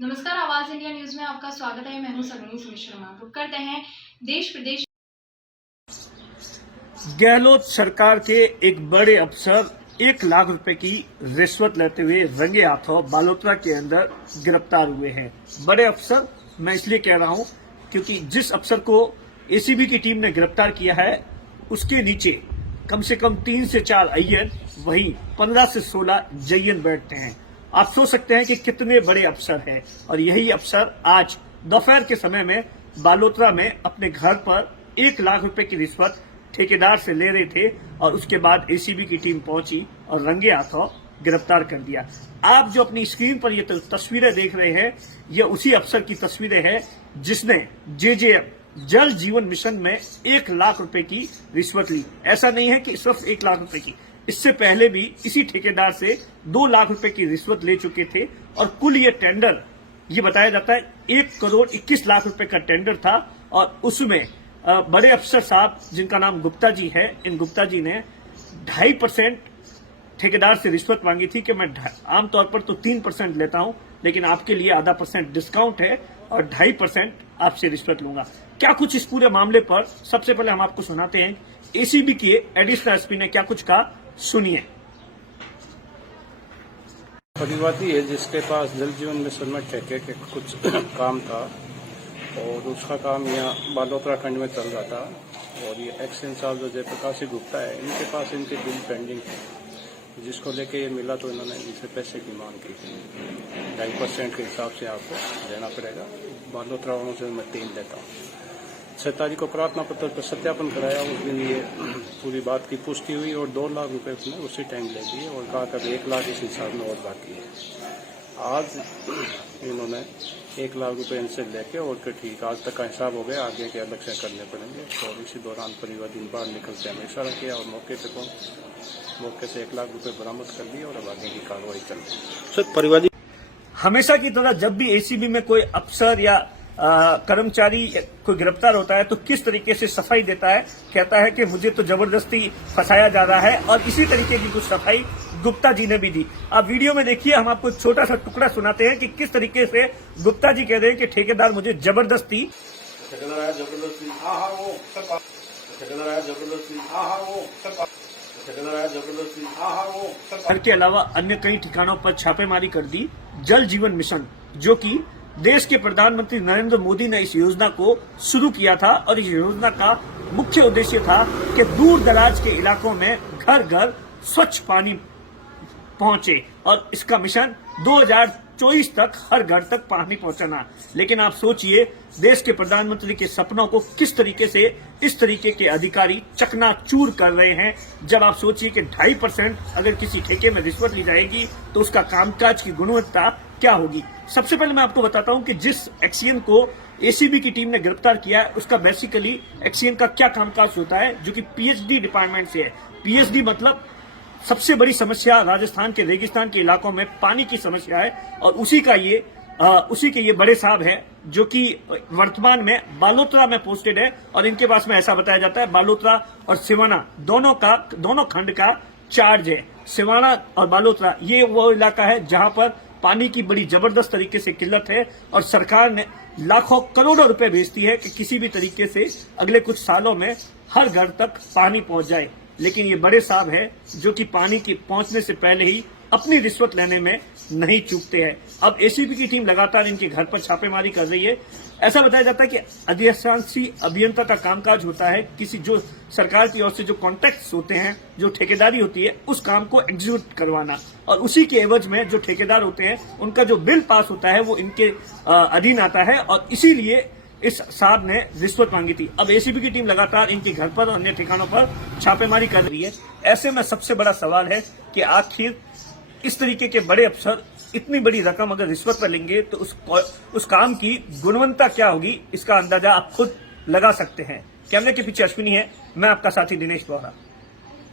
नमस्कार, आवाज India news में आपका स्वागत है। मैं हूं सलोनी शर्मा। रुक करते हैं देश प्रदेश। गहलोत सरकार के एक बड़े अफसर 1 लाख रुपए की रिश्वत लेते हुए रंगे हाथों बालोतरा के अंदर गिरफ्तार हुए हैं। बड़े अफसर मैं इसलिए कह रहा हूं क्योंकि जिस अफसर को एसीबी की टीम ने गिरफ्तार किया है उसके नीचे कम से कम 3 से 4 अय्यर, वहीं 15 से 16 जय्यन बैठते हैं। आप सोच सकते हैं कि कितने बड़े अफसर हैं, और यही अफसर आज दोपहर के समय में बालोतरा में अपने घर पर 1 लाख रुपए की रिश्वत ठेकेदार से ले रहे थे, और उसके बाद एसीबी की टीम पहुंची और रंगे हाथों गिरफ्तार कर दिया। आप जो अपनी स्क्रीन पर ये तस्वीरें देख रहे हैं, ये उसी अफसर की तस्वीरें हैं जिसने जेजेएम जल जीवन मिशन में 1 लाख रुपए की रिश्वत ली। ऐसा नहीं है कि सिर्फ 1 लाख रुपए की, इससे पहले भी इसी ठेकेदार से 2 लाख रुपए की रिश्वत ले चुके थे, और कुल ये टेंडर ये बताया जाता है 1 करोड़ 21 लाख रुपए का टेंडर था। और उसमें बड़े अफसर साहब जिनका नाम गुप्ता जी है, इन गुप्ता जी ने 2.5% ठेकेदार से रिश्वत मांगी थी कि मैं आमतौर पर तो 3% लेता हूं, लेकिन आपके लिए आधा % डिस्काउंट है और 2.5% आपसे रिश्वत लूंगा। क्या कुछ इस पूरे मामले पर सबसे पहले हम आपको सुनाते हैं एसीबी के एडिशनल एसपी ने क्या कुछ कहा, सुनिए। परिवादी है जिसके पास जल जीवन मिशन में ठेके के कुछ काम था, और उसका काम यहाँ बालोतरा खंड में चल रहा था, और ये एक्शन साहब जो जयप्रकाश गुप्ता है, इनके पास इनके बिल पेंडिंग थे, जिसको लेके ये मिला तो इन्होंने इनसे पैसे की मांग की थी। 2.5% के हिसाब से आपको देना पड़ेगा। बालोतरा वालों से मैं 3 देता हूँ। 6 तारीख को प्रार्थना पत्र पर सत्यापन कराया, उस दिन ये पूरी बात की पुष्टि हुई, और 2 लाख रुपए उसने उसी टाइम ले दिए, और कहा कि 1 लाख इस हिसाब में और बाकी है। आज इन्होंने 1 लाख रुपए इनसे लेके, और फिर ठीक आज तक का हिसाब हो गया, आगे के अलग से करने पड़ेंगे। और इसी दौरान परिवादी बाहर निकलते हमें इशारा किया, और मौके से 1 लाख रुपए बरामद कर दिए, और अब आगे की कार्रवाई चल रही है। सर, परिवादी हमेशा की तरह जब भी एसीबी में कोई अफसर या कर्मचारी कोई गिरफ्तार होता है तो किस तरीके से सफाई देता है, कहता है कि मुझे तो जबरदस्ती फंसाया जा रहा है, और इसी तरीके की कुछ सफाई गुप्ता जी ने भी दी। आप वीडियो में देखिए, हम आपको एक छोटा सा टुकड़ा सुनाते हैं कि किस तरीके से गुप्ता जी कह रहे हैं कि ठेकेदार मुझे जबरदस्ती घर के अलावा अन्य कई ठिकानों पर छापेमारी कर दी। जल जीवन मिशन, जो कि देश के प्रधानमंत्री नरेंद्र मोदी ने इस योजना को शुरू किया था, और इस योजना का मुख्य उद्देश्य था कि दूर दराज के इलाकों में घर घर स्वच्छ पानी पहुंचे, और इसका मिशन 2024 तक हर घर तक पानी पहुंचाना। लेकिन आप सोचिए, देश के प्रधानमंत्री के सपनों को किस तरीके से इस तरीके के अधिकारी चकनाचूर कर रहे हैं। जब आप सोचिए कि 2.5% अगर किसी ठेके में रिश्वत ली जाएगी तो उसका कामकाज की गुणवत्ता क्या होगी। सबसे पहले मैं आपको बताता हूं कि जिस एक्सीएन को एसीबी की टीम ने गिरफ्तार किया है, उसका बेसिकली एक्सीएन का क्या कामकाज होता है, जो कि पीएचडी डिपार्टमेंट से है। पीएचडी मतलब सबसे बड़ी समस्या राजस्थान के रेगिस्तान के इलाकों में पानी की समस्या है, और उसी के ये बड़े साहब हैं जो कि वर्तमान में बालोतरा में पोस्टेड है, और इनके पास में ऐसा बताया जाता है बालोतरा और सिवाना दोनों खंड का चार्ज है। सिवाना और बालोतरा ये वो इलाका है जहां पर पानी की बड़ी जबरदस्त तरीके से किल्लत है, और सरकार ने लाखों करोड़ों रुपए भेजती है कि किसी भी तरीके से अगले कुछ सालों में हर घर तक पानी पहुंच जाए। लेकिन ये बड़े साहब हैं जो कि पानी की पहुंचने से पहले ही अपनी रिश्वत लेने में नहीं चूकते हैं। अब एसीबी की टीम लगातार इनके घर पर छापेमारी कर रही है। ऐसा बताया जाता है कि अधिशासी अभियंता का कामकाज होता है किसी जो सरकार की ओर से जो कॉन्ट्रैक्ट्स होते हैं, जो ठेकेदारी होती है, उस काम को एग्जीक्यूट करवाना, और उसी के एवज में जो ठेकेदार होते हैं उनका जो बिल पास होता है वो इनके अधीन आता है, और इसीलिए इस साहब ने रिश्वत मांगी थी। अब एसीबी की टीम लगातार इनके घर पर और अन्य ठिकानों पर छापेमारी कर रही है। ऐसे में सबसे बड़ा सवाल है कि आखिर इस तरीके के बड़े अफसर इतनी बड़ी रकम अगर रिश्वत पर लेंगे तो उस काम की गुणवत्ता क्या होगी, इसका अंदाजा आप खुद लगा सकते हैं। कैमरे के पीछे अश्विनी है, मैं आपका साथी दिनेश बोहरा।